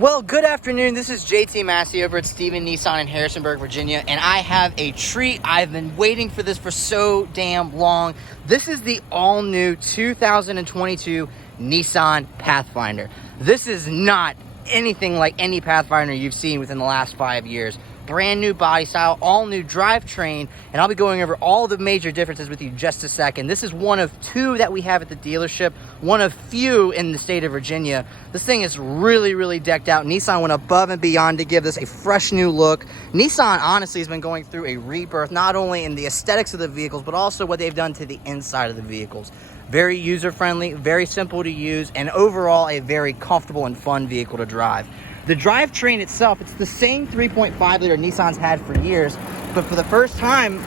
Well, good afternoon. This is JT Massey over at Steven Nissan in Harrisonburg, Virginia, and I have a treat. I've been waiting for this for so damn long. This is the all-new 2022 Nissan Pathfinder. This is not anything like any Pathfinder you've seen within the last 5 years. Brand new body style, all new drivetrain, and I'll be going over all the major differences with you in just a second. This is one of two that we have at the dealership, one of few in the state of Virginia. This thing is really decked out. Nissan went above and beyond to give this a fresh new look. Nissan honestly has been going through a rebirth, not only in the aesthetics of the vehicles, but also what they've done to the inside of the vehicles. Very user-friendly, very simple to use, and overall a very comfortable and fun vehicle to drive. The drivetrain itself, it's the same 3.5 liter Nissan's had for years, but for the first time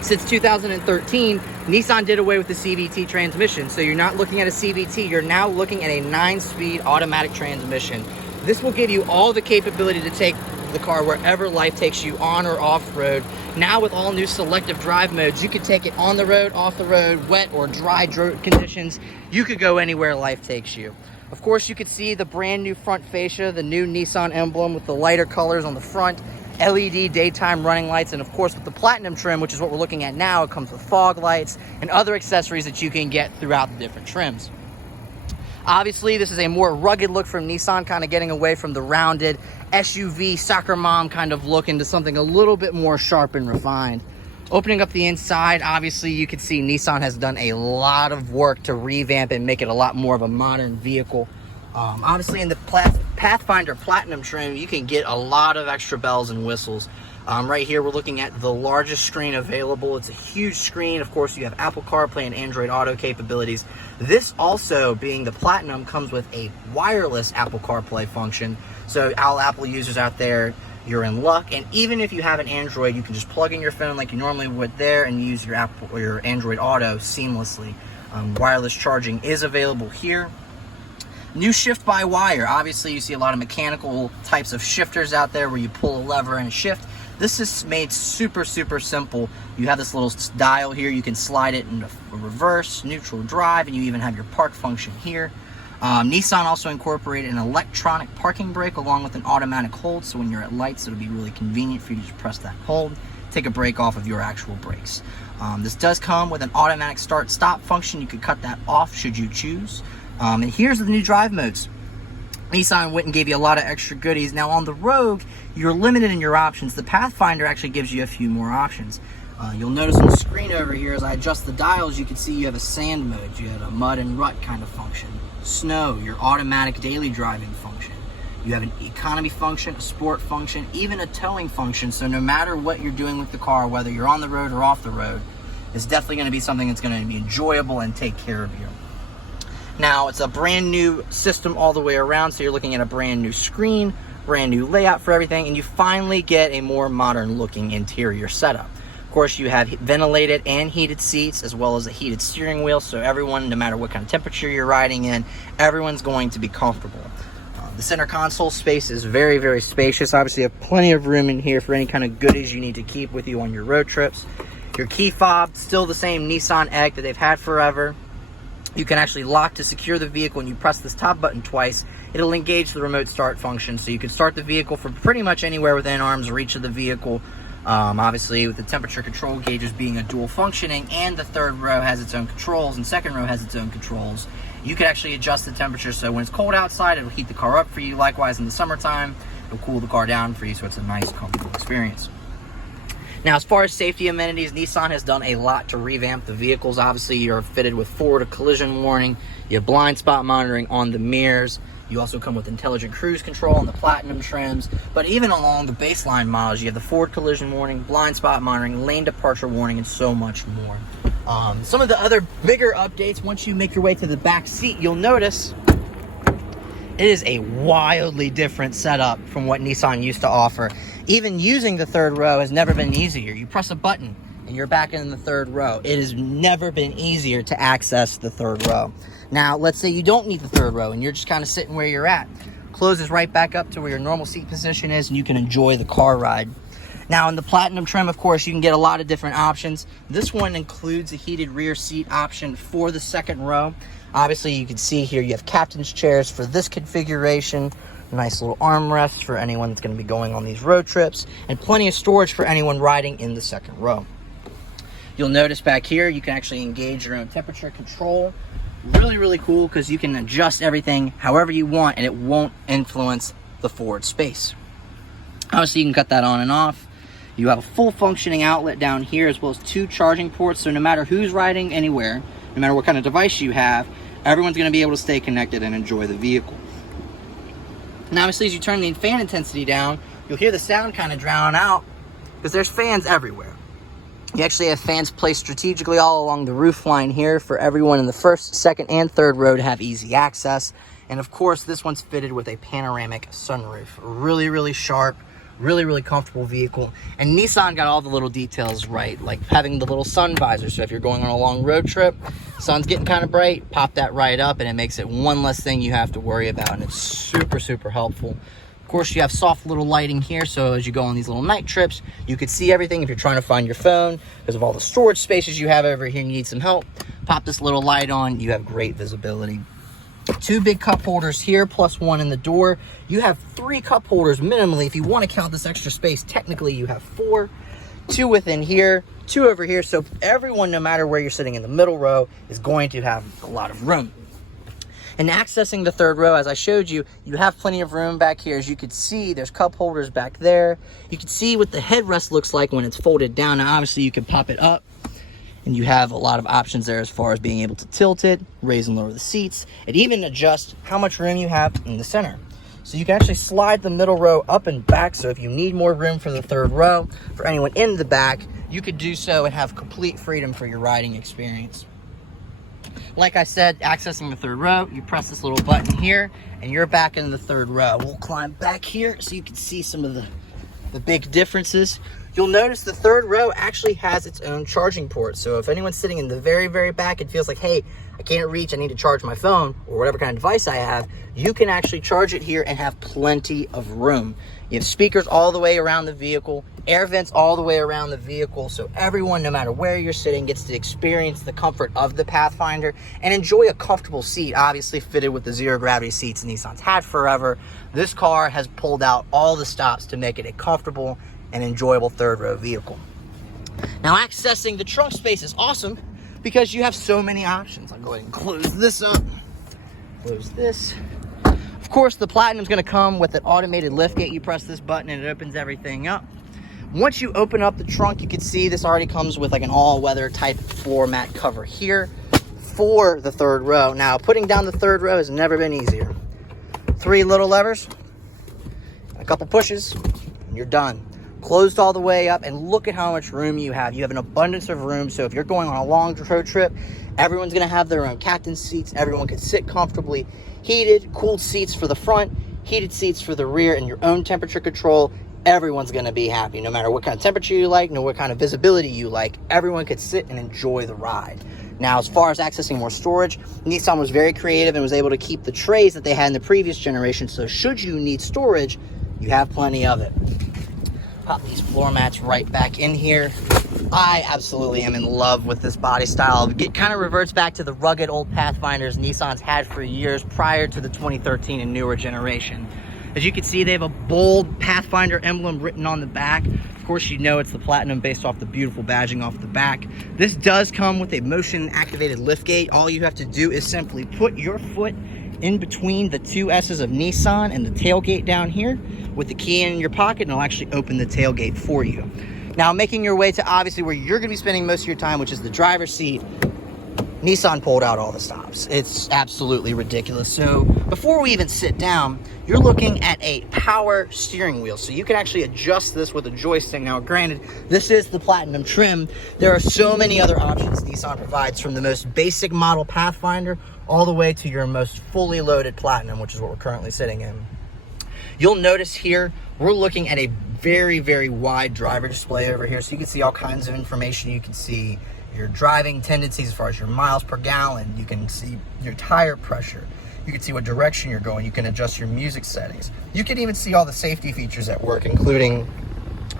since 2013, Nissan did away with the CVT transmission. So you're not looking at a CVT, you're now looking at a 9-speed automatic transmission. This will give you all the capability to take the car wherever life takes you, on or off-road. Now with all new selective drive modes, you could take it on the road, off the road, wet or dry conditions. You could go anywhere life takes you. Of course, you could see the brand new front fascia, the new Nissan emblem with the lighter colors on the front, LED daytime running lights, and of course with the platinum trim, which is what we're looking at now, it comes with fog lights and other accessories that you can get throughout the different trims. Obviously, this is a more rugged look from Nissan, kind of getting away from the rounded SUV soccer mom kind of look into something a little bit more sharp and refined. Opening up the inside, obviously you can see Nissan has done a lot of work to revamp and make it a lot more of a modern vehicle. Obviously in the Pathfinder Platinum trim, you can get a lot of extra bells and whistles. Right here, we're looking at the largest screen available. It's a huge screen. Of course, you have Apple CarPlay and Android Auto capabilities. This also, being the Platinum, comes with a wireless Apple CarPlay function. So all Apple users out there, you're in luck. And even if you have an Android, you can just plug in your phone like you normally would there and use your Apple or your Android Auto seamlessly. Wireless charging is available here. New shift-by-wire. Obviously, you see a lot of mechanical types of shifters out there where you pull a lever and shift. This is made super simple. You have this little dial here. You can slide it into reverse, neutral, drive, and you even have your park function here. Nissan also incorporated an electronic parking brake along with an automatic hold, so when you're at lights, it'll be really convenient for you to just press that hold, take a brake off of your actual brakes. This does come with an automatic start-stop function. You could cut that off should you choose. And here's the new drive modes. Nissan went and gave you a lot of extra goodies. Now on the Rogue, you're limited in your options. The Pathfinder actually gives you a few more options. You'll notice on the screen over here, as I adjust the dials, you can see you have a sand mode, you have a mud and rut kind of function, snow, your automatic daily driving function. You have an economy function, a sport function, even a towing function. So no matter what you're doing with the car, whether you're on the road or off the road, it's definitely going to be something that's going to be enjoyable and take care of you. Now, it's a brand new system all the way around, so you're looking at a brand new screen, brand new layout for everything, and you finally get a more modern looking interior setup. Of course, you have ventilated and heated seats, as well as a heated steering wheel, so everyone, no matter what kind of temperature you're riding in, everyone's going to be comfortable. The center console space is very spacious. Obviously, you have plenty of room in here for any kind of goodies you need to keep with you on your road trips. Your key fob, still the same Nissan egg that they've had forever. You can actually lock to secure the vehicle. When you press this top button twice, it'll engage the remote start function, so you can start the vehicle from pretty much anywhere within arm's reach of the vehicle. Obviously, with the temperature control gauges being a dual functioning, and the third row has its own controls and second row has its own controls, you can actually adjust the temperature, so when it's cold outside, it'll heat the car up for you. Likewise, in the summertime, it'll cool the car down for you, so it's a nice, comfortable experience. Now, as far as safety amenities, Nissan has done a lot to revamp the vehicles. Obviously, you're fitted with forward collision warning. You have blind spot monitoring on the mirrors. You also come with intelligent cruise control on the Platinum trims. But even along the baseline models, you have the forward collision warning, blind spot monitoring, lane departure warning, and so much more. Some of the other bigger updates, once you make your way to the back seat, you'll notice it is a wildly different setup from what Nissan used to offer. Even using the third row has never been easier. You press a button and you're back in the third row. It has never been easier to access the third row. Now, let's say you don't need the third row and you're just kind of sitting where you're at. Closes right back up to where your normal seat position is, and you can enjoy the car ride. Now, in the Platinum trim, of course, you can get a lot of different options. This one includes a heated rear seat option for the second row. Obviously, you can see here you have captain's chairs for this configuration. Nice little armrest for anyone that's going to be going on these road trips, and plenty of storage for anyone riding in the second row. You'll notice back here, you can actually engage your own temperature control. Really, really cool because you can adjust everything however you want and it won't influence the forward space. Obviously, you can cut that on and off. You have a full functioning outlet down here as well as 2 charging ports. So no matter who's riding anywhere, no matter what kind of device you have, everyone's going to be able to stay connected and enjoy the vehicle. Now, obviously, as you turn the fan intensity down, you'll hear the sound kind of drown out because there's fans everywhere. You actually have fans placed strategically all along the roof line here for everyone in the first, second, and third row to have easy access. And of course, this one's fitted with a panoramic sunroof. Really, really sharp, really, really comfortable vehicle. And Nissan got all the little details right, like having the little sun visor. So if you're going on a long road trip, sun's getting kind of bright, pop that right up and it makes it one less thing you have to worry about. And it's super, super helpful. Of course, you have soft little lighting here, so as you go on these little night trips, you could see everything if you're trying to find your phone. Because of all the storage spaces you have over here and you need some help, pop this little light on, you have great visibility. 2 big cup holders here, plus 1 in the door. You have 3 cup holders minimally. If you want to count this extra space, technically you have 4. 2 within here, 2 over here. So everyone, no matter where you're sitting in the middle row, is going to have a lot of room. And accessing the third row, as I showed you, you have plenty of room back here. As you can see, there's cup holders back there. You can see what the headrest looks like when it's folded down. Now, obviously, you can pop it up, and you have a lot of options there as far as being able to tilt it, raise and lower the seats, and even adjust how much room you have in the center. So you can actually slide the middle row up and back. So if you need more room for the third row, for anyone in the back, you could do so and have complete freedom for your riding experience. Like I said, accessing the third row, you press this little button here, and you're back in the third row. We'll climb back here so you can see some of the big differences. You'll notice the third row actually has its own charging port. So if anyone's sitting in the very, very back and feels like, hey, I can't reach, I need to charge my phone or whatever kind of device I have, you can actually charge it here and have plenty of room. You have speakers all the way around the vehicle, air vents all the way around the vehicle, so everyone, no matter where you're sitting, gets to experience the comfort of the Pathfinder and enjoy a comfortable seat, obviously fitted with the zero-gravity seats Nissan's had forever. This car has pulled out all the stops to make it a comfortable and enjoyable third-row vehicle. Now, accessing the trunk space is awesome because you have so many options. I'll go ahead and close this up, close this. Of course, the Platinum's going to come with an automated liftgate. You press this button and it opens everything up. Once you open up the trunk, you can see this already comes with like an all-weather type floor mat cover here for the third row. Now, putting down the third row has never been easier. 3 little levers, a couple pushes, and you're done. Closed all the way up, and look at how much room you have. You have an abundance of room, so if you're going on a long road trip, everyone's going to have their own captain's seats. Everyone can sit comfortably. Heated, cooled seats for the front, heated seats for the rear, and your own temperature control. Everyone's going to be happy. No matter what kind of temperature you like, no what kind of visibility you like, everyone could sit and enjoy the ride. Now, as far as accessing more storage, Nissan was very creative and was able to keep the trays that they had in the previous generation, so should you need storage, you have plenty of it. Pop these floor mats right back in here. I absolutely am in love with this body style. It kind of reverts back to the rugged old Pathfinders Nissan's had for years prior to the 2013 and newer generation. As you can see, they have a bold Pathfinder emblem written on the back. Of course, you know it's the Platinum based off the beautiful badging off the back. This does come with a motion activated liftgate. All you have to do is simply put your foot in between the 2 S's of Nissan and the tailgate down here with the key in your pocket, and it'll actually open the tailgate for you. Now, making your way to obviously where you're going to be spending most of your time, which is the driver's seat, Nissan pulled out all the stops. It's absolutely ridiculous. So before we even sit down, you're looking at a power steering wheel. So you can actually adjust this with a joystick. Now, granted, this is the Platinum trim. There are so many other options Nissan provides, from the most basic model Pathfinder all the way to your most fully loaded Platinum, which is what we're currently sitting in. You'll notice here, we're looking at a very, very wide driver display over here. So you can see all kinds of information. You can see your driving tendencies as far as your miles per gallon. You can see your tire pressure. You can see what direction you're going. You can adjust your music settings. You can even see all the safety features at work, including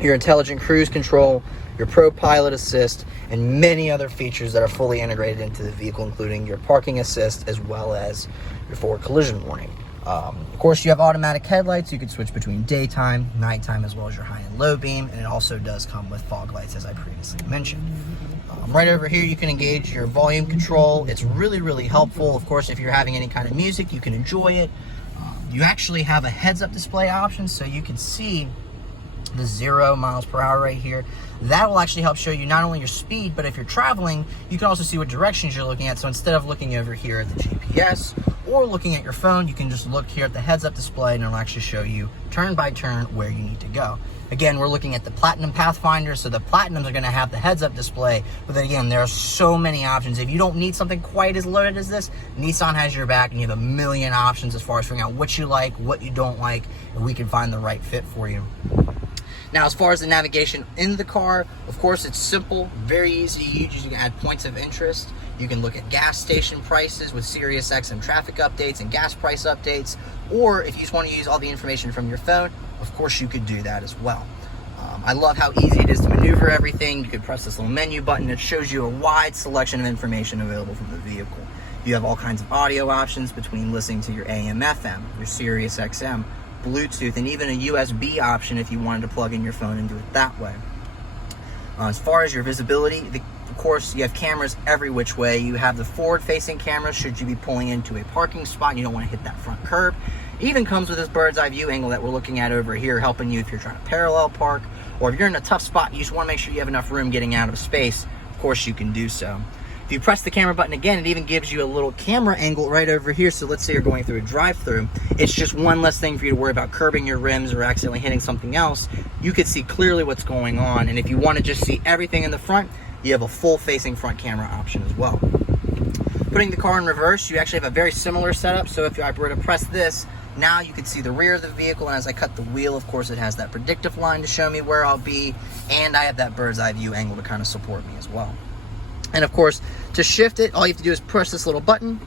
your intelligent cruise control, your Pro Pilot Assist, and many other features that are fully integrated into the vehicle, including your parking assist as well as your forward collision warning. Of course, you have automatic headlights. You can switch between daytime, nighttime, as well as your high and low beam. And it also does come with fog lights, as I previously mentioned. Right over here, you can engage your volume control. It's really, really helpful. Of course, if you're having any kind of music, you can enjoy it. You actually have a heads-up display option, so you can see the 0 miles per hour right here. That will actually help show you not only your speed, but if you're traveling, you can also see what directions you're looking at. So instead of looking over here at the GPS or looking at your phone, you can just look here at the heads-up display and it'll actually show you turn by turn where you need to go. Again, we're looking at the Platinum Pathfinder, so the Platinums are going to have the heads-up display, but then again, there are so many options. If you don't need something quite as loaded as this, Nissan has your back, and you have a million options as far as figuring out what you like, what you don't like, and we can find the right fit for you. Now, as far as the navigation in the car, of course, it's simple, very easy to use. You can add points of interest. You can look at gas station prices with SiriusXM traffic updates and gas price updates. Or if you just want to use all the information from your phone, of course, you could do that as well. I love how easy it is to maneuver everything. You could press this little menu button. It shows you a wide selection of information available from the vehicle. You have all kinds of audio options between listening to your AM, FM, your SiriusXM, Bluetooth, and even a USB option if you wanted to plug in your phone and do it that way. As far as your visibility, of course, you have cameras every which way. You have the forward-facing camera should you be pulling into a parking spot and you don't want to hit that front curb. It even comes with this bird's eye view angle that we're looking at over here, helping you if you're trying to parallel park, or if you're in a tough spot, you just want to make sure you have enough room getting out of space. Of course, you can do so. If you press the camera button again, it even gives you a little camera angle right over here. So let's say you're going through a drive-through. It's just one less thing for you to worry about curbing your rims or accidentally hitting something else. You could see clearly what's going on. And if you want to just see everything in the front, you have a full-facing front camera option as well. Putting the car in reverse, you actually have a very similar setup. So if I were to press this, now you can see the rear of the vehicle, and as I cut the wheel, of course, it has that predictive line to show me where I'll be, and I have that bird's eye view angle to kind of support me as well. And of course, to shift it, all you have to do is push this little button,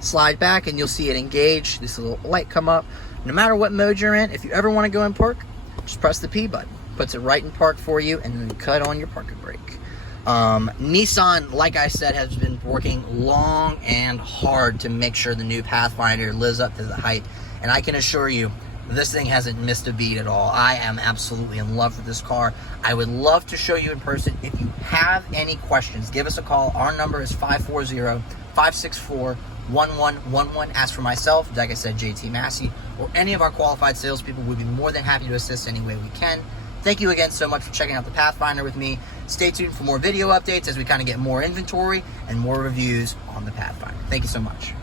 slide back, and you'll see it engage, this little light come up. No matter what mode you're in, if you ever want to go in park, just press the P button. Puts it right in park for you, and then cut on your parking brake. Nissan, like I said, has been working long and hard to make sure the new Pathfinder lives up to the hype. And I can assure you, this thing hasn't missed a beat at all. I am absolutely in love with this car. I would love to show you in person. If you have any questions, give us a call. Our number is 540-564-1111. Ask for myself, like I said, JT Massey, or any of our qualified salespeople. We'd be more than happy to assist any way we can. Thank you again so much for checking out the Pathfinder with me. Stay tuned for more video updates as we kind of get more inventory and more reviews on the Pathfinder. Thank you so much.